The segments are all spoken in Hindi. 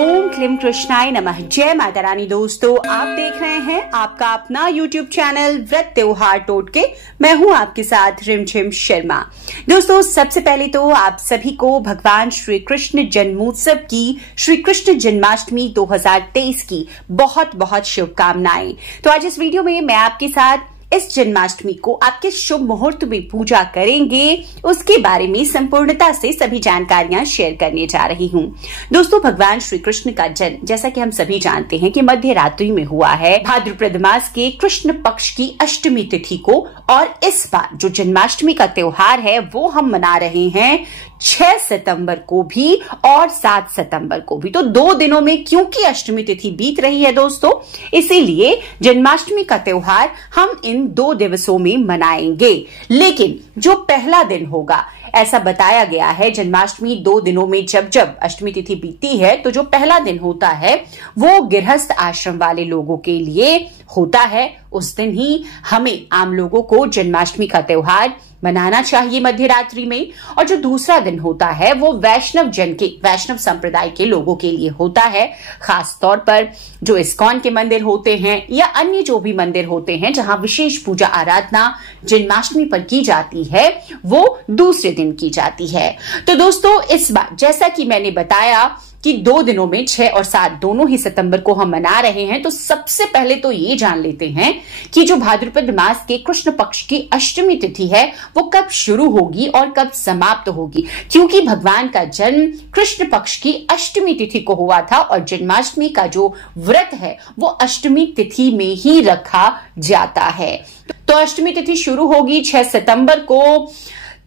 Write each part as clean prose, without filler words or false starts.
ओम क्लीम कृष्णाय नमः। जय माता रानी। दोस्तों, आप देख रहे हैं आपका अपना YouTube चैनल व्रत त्योहार टोटके। मैं हूं आपके साथ रिमझिम शर्मा। दोस्तों, सबसे पहले तो आप सभी को भगवान श्री कृष्ण जन्मोत्सव की श्री कृष्ण जन्माष्टमी 2023 की बहुत बहुत शुभकामनाएं। तो आज इस वीडियो में मैं आपके साथ इस जन्माष्टमी को आपके शुभ मुहूर्त में पूजा करेंगे, उसके बारे में संपूर्णता से सभी जानकारियां शेयर करने जा रही हूं। दोस्तों, भगवान श्री कृष्ण का जन्म, जैसा कि हम सभी जानते हैं कि मध्य रात्रि में हुआ है, भाद्रपद मास के कृष्ण पक्ष की अष्टमी तिथि को। और इस बार जो जन्माष्टमी का त्योहार है वो हम मना रहे हैं 6 सितंबर को भी और 7 सितंबर को भी। तो 2 दिनों में, क्योंकि अष्टमी तिथि बीत रही है दोस्तों, इसीलिए जन्माष्टमी का त्योहार हम इन 2 दिवसों में मनाएंगे। लेकिन जो पहला दिन होगा, ऐसा बताया गया है, जन्माष्टमी 2 दिनों में जब जब अष्टमी तिथि बीतती है तो जो पहला दिन होता है वो गृहस्थ आश्रम वाले लोगों के लिए होता है। उस दिन ही हमें आम लोगों को जन्माष्टमी का त्योहार मनाना चाहिए मध्य रात्रि में। और जो दूसरा दिन होता है वो वैष्णव संप्रदाय के लोगों के लिए होता है। खास तौर पर जो इस्कॉन के मंदिर होते हैं या अन्य जो भी मंदिर होते हैं जहां विशेष पूजा आराधना जन्माष्टमी पर की जाती है, वो दूसरे दिन की जाती है। तो दोस्तों, इस बार जैसा कि मैंने बताया कि 2 दिनों में 6 और 7 दोनों ही सितंबर को हम मना रहे हैं, तो सबसे पहले तो ये जान लेते हैं कि जो भाद्रपद मास के कृष्ण पक्ष की अष्टमी तिथि है वो कब शुरू होगी और कब समाप्त होगी। क्योंकि भगवान का जन्म कृष्ण पक्ष की अष्टमी तिथि को हुआ था और जन्माष्टमी का जो व्रत है वो अष्टमी तिथि में ही रखा जाता है। तो अष्टमी तिथि शुरू होगी 6 सितंबर को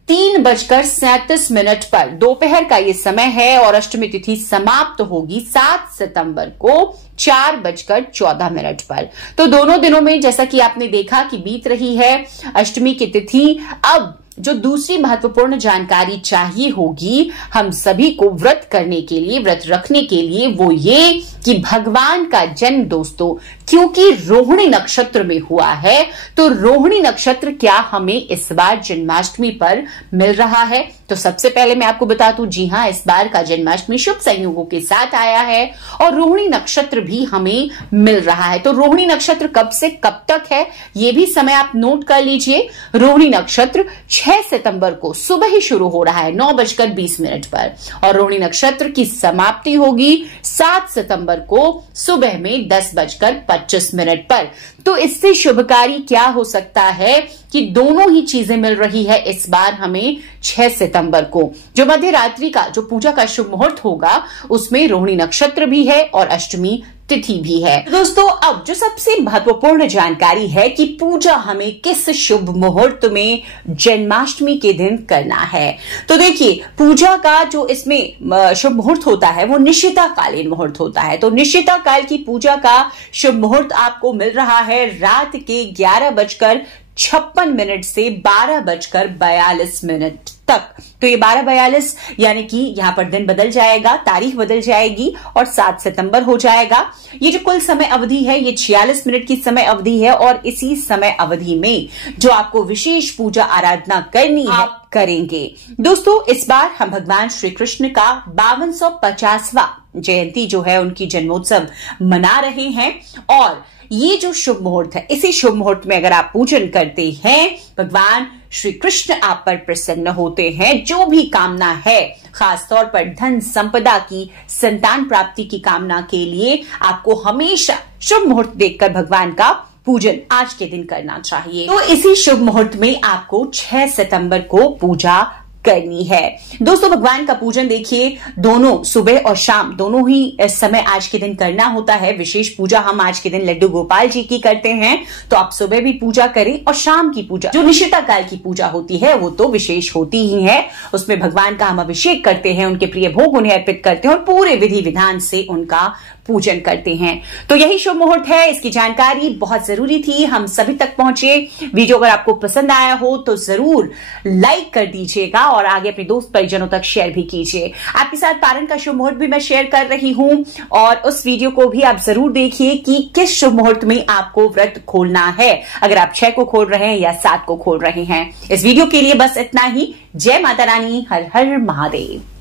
3:37 पर, दोपहर का ये समय है। और अष्टमी तिथि समाप्त होगी 7 सितंबर को 4:14 पर। तो दोनों दिनों में जैसा कि आपने देखा कि बीत रही है अष्टमी की तिथि। अब जो दूसरी महत्वपूर्ण जानकारी चाहिए होगी हम सभी को व्रत करने के लिए, व्रत रखने के लिए, वो ये कि भगवान का जन्म दोस्तों क्योंकि रोहिणी नक्षत्र में हुआ है, तो रोहिणी नक्षत्र क्या हमें इस बार जन्माष्टमी पर मिल रहा है। तो सबसे पहले मैं आपको बता दूं, जी हां, इस बार का जन्माष्टमी शुभ संयोगों के साथ आया है और रोहिणी नक्षत्र भी हमें मिल रहा है। तो रोहिणी नक्षत्र कब से कब तक है ये भी समय आप नोट कर लीजिए। रोहिणी नक्षत्र 6 सितंबर को सुबह ही शुरू हो रहा है 9:20 पर और रोहिणी नक्षत्र की समाप्ति होगी 7 सितंबर को सुबह में 10:25 पर। तो इससे शुभकारी क्या हो सकता है कि दोनों ही चीजें मिल रही है इस बार हमें 6 सितंबर को। जो मध्य रात्रि का जो पूजा का शुभ मुहूर्त होगा उसमें रोहिणी नक्षत्र भी है और अष्टमी तिथि भी है। दोस्तों, अब जो सबसे महत्वपूर्ण जानकारी है कि पूजा हमें किस शुभ मुहूर्त में जन्माष्टमी के दिन करना है। तो देखिए, पूजा का जो इसमें शुभ मुहूर्त होता है वो निशिता कालीन मुहूर्त होता है। तो निशिता काल की पूजा का शुभ मुहूर्त आपको मिल रहा है रात के 11:56 से 12:42 तक। तो ये 12:42 यानी कि यहां पर दिन बदल जाएगा, तारीख बदल जाएगी और 7 सितंबर हो जाएगा। ये जो कुल समय अवधि है ये 46 मिनट की समय अवधि है और इसी समय अवधि में जो आपको विशेष पूजा आराधना करनी है करेंगे। दोस्तों, इस बार हम भगवान श्री कृष्ण का 5250वां जयंती जो है उनकी जन्मोत्सव मना रहे हैं। और ये जो शुभ मुहूर्त है, इसी शुभ मुहूर्त में अगर आप पूजन करते हैं, भगवान श्री कृष्ण आप पर प्रसन्न होते हैं। जो भी कामना है, खास तौर पर धन संपदा की, संतान प्राप्ति की कामना के लिए आपको हमेशा शुभ मुहूर्त देखकर भगवान का पूजन आज के दिन करना चाहिए। तो इसी शुभ मुहूर्त में आपको 6 सितंबर को पूजा करनी है। दोस्तों, भगवान का पूजन देखिए दोनों सुबह और शाम दोनों ही इस समय आज के दिन करना होता है। विशेष पूजा हम आज के दिन लड्डू गोपाल जी की करते हैं, तो आप सुबह भी पूजा करें और शाम की पूजा जो निशिता काल की पूजा होती है वो तो विशेष होती ही है। उसमें भगवान का हम अभिषेक करते हैं, उनके प्रिय भोग उन्हें अर्पित करते हैं और पूरे विधि विधान से उनका पूजन करते हैं। तो यही शुभ मुहूर्त है, इसकी जानकारी बहुत जरूरी थी, हम सभी तक पहुंचे। वीडियो अगर आपको पसंद आया हो तो जरूर लाइक कर दीजिएगा और आगे अपने दोस्त परिजनों तक शेयर भी कीजिए। आपके साथ पारण का शुभ मुहूर्त भी मैं शेयर कर रही हूं और उस वीडियो को भी आप जरूर देखिए कि किस शुभ मुहूर्त में आपको व्रत खोलना है, अगर आप 6 को खोल रहे हैं या 7 को खोल रहे हैं। इस वीडियो के लिए बस इतना ही। जय माता रानी, हर हर महादेव।